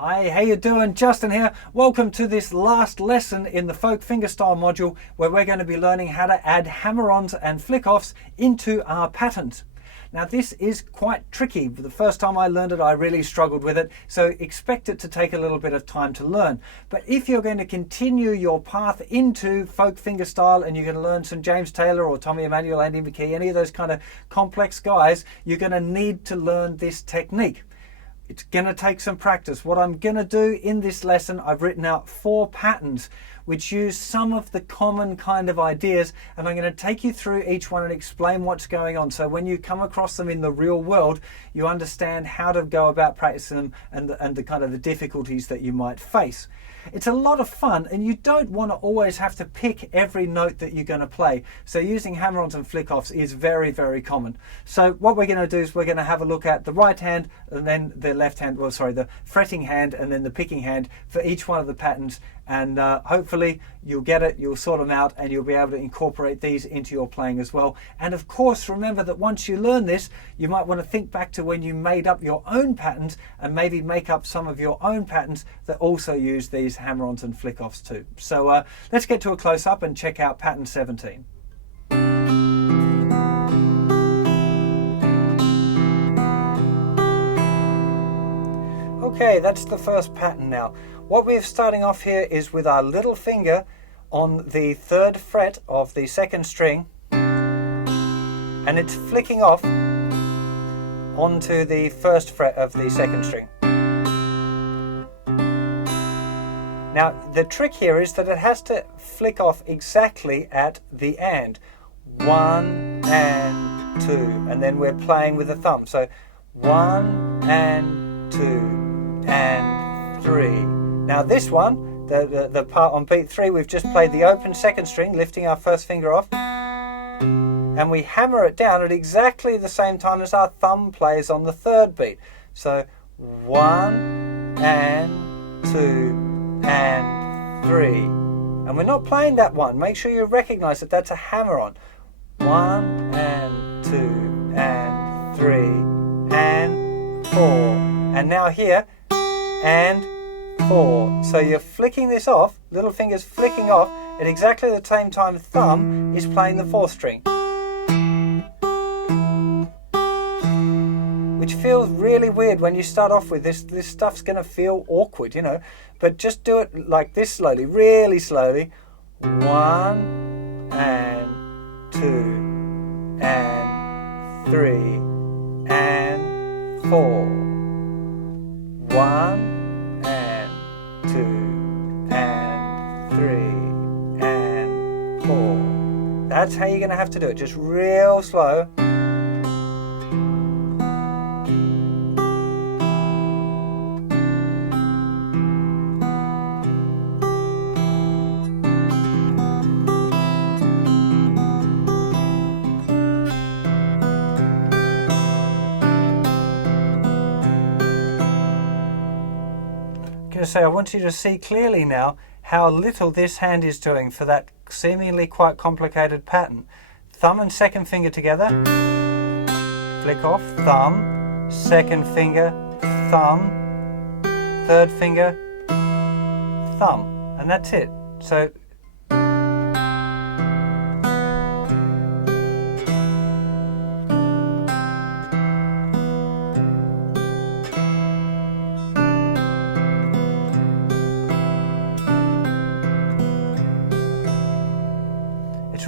Hi, how you doing? Justin here. Welcome to this last lesson in the folk fingerstyle module where we're going to be learning how to add hammer-ons and flick-offs into our patterns. Now this is quite tricky. The first time I learned it, I really struggled with it, so expect it to take a little bit of time to learn. But if you're going to continue your path into folk fingerstyle and you're going to learn some James Taylor or Tommy Emmanuel, Andy McKee, any of those kind of complex guys, you're going to need to learn this technique. It's going to take some practice. What I'm going to do in this lesson, I've written out 4 patterns which use some of the common kind of ideas, and I'm going to take you through each one and explain what's going on. So when you come across them in the real world, you understand how to go about practicing them and the kind of the difficulties that you might face. It's a lot of fun, and you don't want to always have to pick every note that you're going to play. So using hammer-ons and flick-offs is very, very common. So what we're going to do is we're going to have a look at the right hand and then the left hand, well, sorry, the fretting hand and then the picking hand for each one of the patterns. And hopefully you'll get it, you'll sort them out, and you'll be able to incorporate these into your playing as well. And of course, remember that once you learn this, you might want to think back to when you made up your own patterns and maybe make up some of your own patterns that also use these hammer-ons and flick-offs too. So let's get to a close-up and check out pattern 17. Okay, that's the first pattern now. What we're starting off here is with our little finger on the 3rd fret of the 2nd string, and it's flicking off onto the 1st fret of the 2nd string. Now the trick here is that it has to flick off exactly at the and. 1 and 2, and then we're playing with the thumb. So 1 and 2 and 3. Now this one, the part on beat 3, we've just played the open 2nd string, lifting our 1st finger off, and we hammer it down at exactly the same time as our thumb plays on the 3rd beat. So 1 and 2 and 3. And we're not playing that one. Make sure you recognize that that's a hammer-on. 1 and 2 and 3 and 4. And now here, and 4. So you're flicking this off, little finger's flicking off at exactly the same time the thumb is playing the 4th string. Which feels really weird when you start off with this. This stuff's going to feel awkward, you know. But just do it like this slowly, really slowly. 1 and 2 and 3 and 4. 1 and 2 and 3 and 4. That's how you're going to have to do it, just real slow. So I want you to see clearly now how little this hand is doing for that seemingly quite complicated pattern. Thumb and 2nd finger together, flick off, thumb, 2nd finger, thumb, 3rd finger, thumb, and that's it. So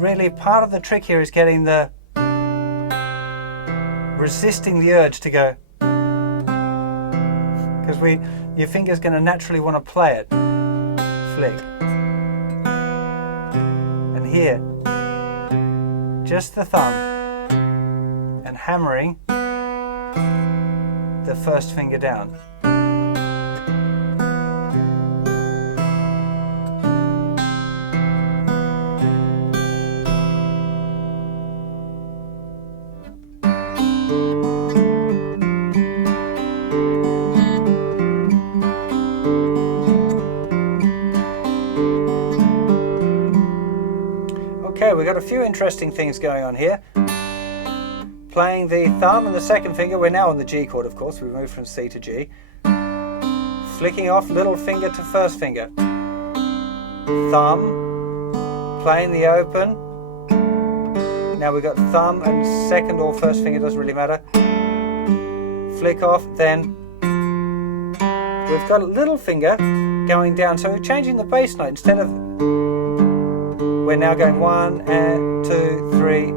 really part of the trick here is getting the resisting the urge to go, because your finger's going to naturally want to play it. Flick. And here, just the thumb and hammering the 1st finger down. Okay, we've got a few interesting things going on here. Playing the thumb and the 2nd finger, we're now on the G chord of course, we moved from C to G. flicking off little finger to first finger. Thumb, playing the open. Now we've got thumb and second or first finger, doesn't really matter. Flick off, then we've got a little finger going down, so we're changing the bass note. Instead of, we're now going 1 and 2, 3,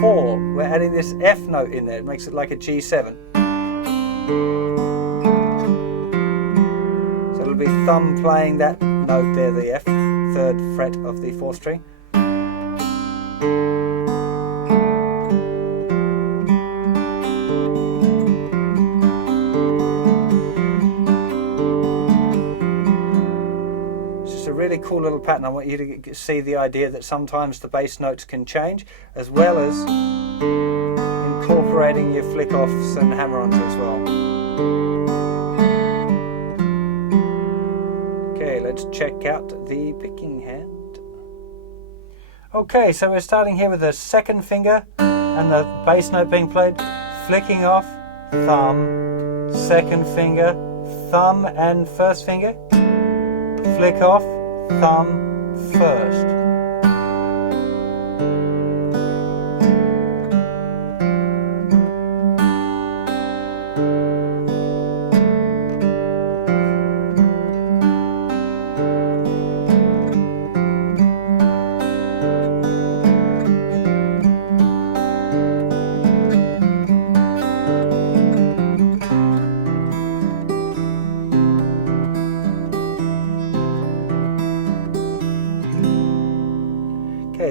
4. We're adding this F note in there. It makes it like a G7. So it'll be thumb playing that note there, the F, third fret of the fourth string. Really cool little pattern. I want you to see the idea that sometimes the bass notes can change, as well as incorporating your flick offs and hammer-ons as well. Okay, let's check out the picking hand. Okay, so we're starting here with the second finger and the bass note being played, flicking off, thumb, second finger, thumb and first finger, flick off, thumb, first.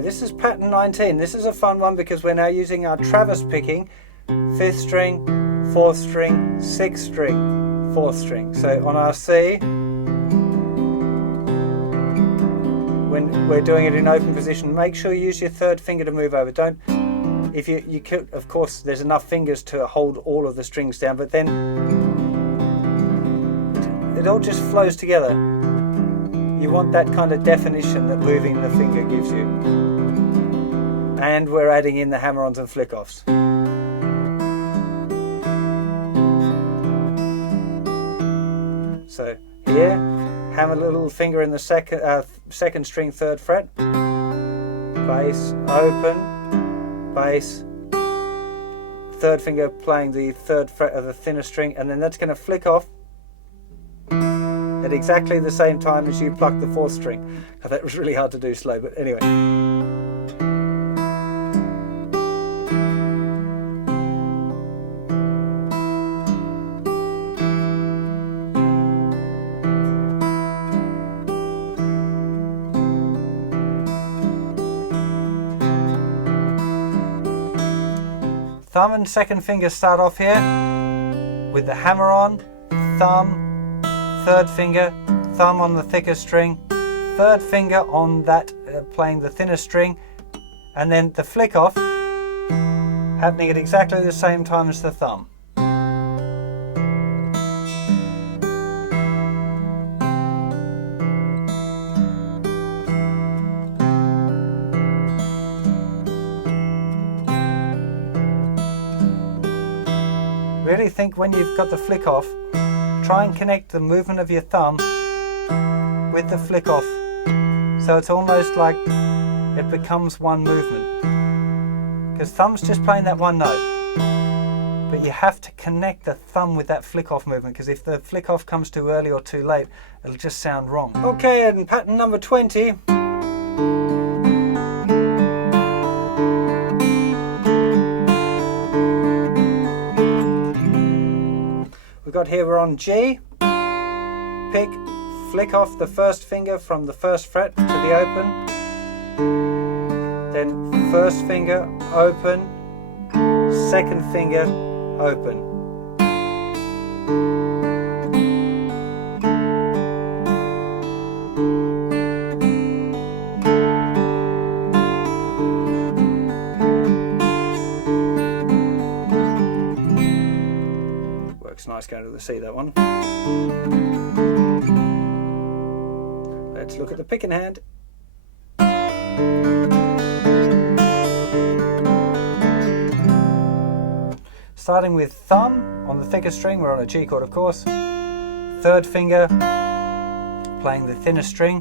This is pattern 19. This is a fun one because we're now using our Travis picking, 5th string, 4th string, 6th string, 4th string. So on our C, when we're doing it in open position, make sure you use your third finger to move over. Don't, if you could, of course, there's enough fingers to hold all of the strings down, but then it all just flows together. You want that kind of definition that moving the finger gives you. And we're adding in the hammer-ons and flick-offs. So here, hammer little finger in the second string, 3rd fret, bass, open, bass, 3rd finger playing the 3rd fret of the thinnest string, and then that's going to flick off at exactly the same time as you pluck the 4th string. Now, that was really hard to do slow, but anyway. Thumb and second finger start off here with the hammer on, thumb, 3rd finger, thumb on the thicker string, 3rd finger on that playing the thinner string, and then the flick off happening at exactly the same time as the thumb. Really think when you've got the flick off, try and connect the movement of your thumb with the flick off, so it's almost like it becomes one movement, because thumb's just playing that one note, but you have to connect the thumb with that flick off movement, because if the flick off comes too early or too late, it'll just sound wrong. Okay, and pattern number 20. We've got here, we're on G, pick, flick off the first finger from the 1st fret to the open, then 1st finger, open, 2nd finger, open. Works nice going to the C, that one. Let's look at the picking hand. Starting with thumb on the thicker string, we're on a G chord of course. Third finger, playing the thinnest string,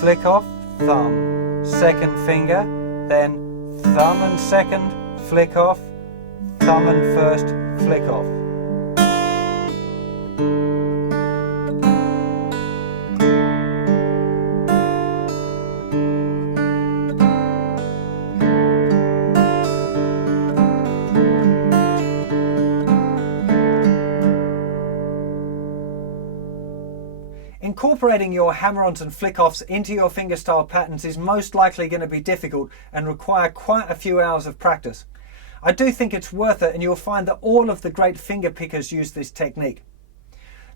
flick off, thumb. Second finger, then thumb and second, flick off, thumb and first, flick off. Incorporating your hammer-ons and flick-offs into your fingerstyle patterns is most likely going to be difficult and require quite a few hours of practice. I do think it's worth it, and you'll find that all of the great finger pickers use this technique.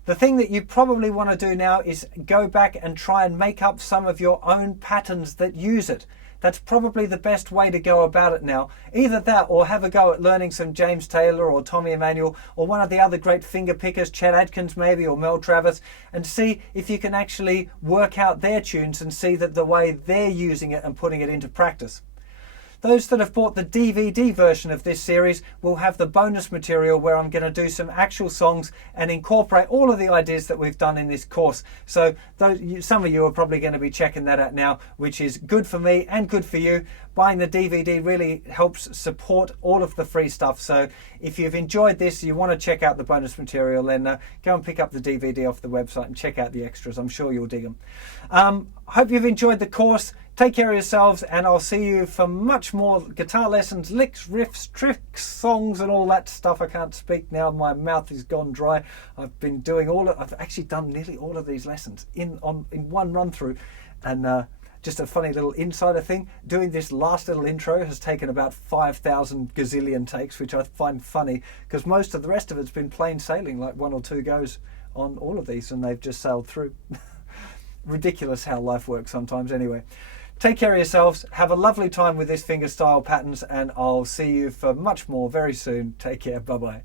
The thing that you probably want to do now is go back and try and make up some of your own patterns that use it. That's probably the best way to go about it now. Either that or have a go at learning some James Taylor or Tommy Emmanuel or one of the other great finger pickers, Chet Atkins maybe, or Mel Travis, and see if you can actually work out their tunes and see that the way they're using it and putting it into practice. Those that have bought the DVD version of this series will have the bonus material where I'm going to do some actual songs and incorporate all of the ideas that we've done in this course. So some of you are probably going to be checking that out now, which is good for me and good for you. Buying the DVD really helps support all of the free stuff. So if you've enjoyed this, you want to check out the bonus material, then go and pick up the DVD off the website and check out the extras. I'm sure you'll dig them. Hope you've enjoyed the course. Take care of yourselves, and I'll see you for much more guitar lessons, licks, riffs, tricks, songs, and all that stuff. I can't speak now. My mouth is gone dry. I've been doing I've actually done nearly all of these lessons in one run through, and just a funny little insider thing. Doing this last little intro has taken about 5,000 gazillion takes, which I find funny because most of the rest of it's been plain sailing, like one or two goes on all of these, and they've just sailed through. Ridiculous how life works sometimes. Anyway. Take care of yourselves, have a lovely time with this fingerstyle patterns, and I'll see you for much more very soon. Take care, bye-bye.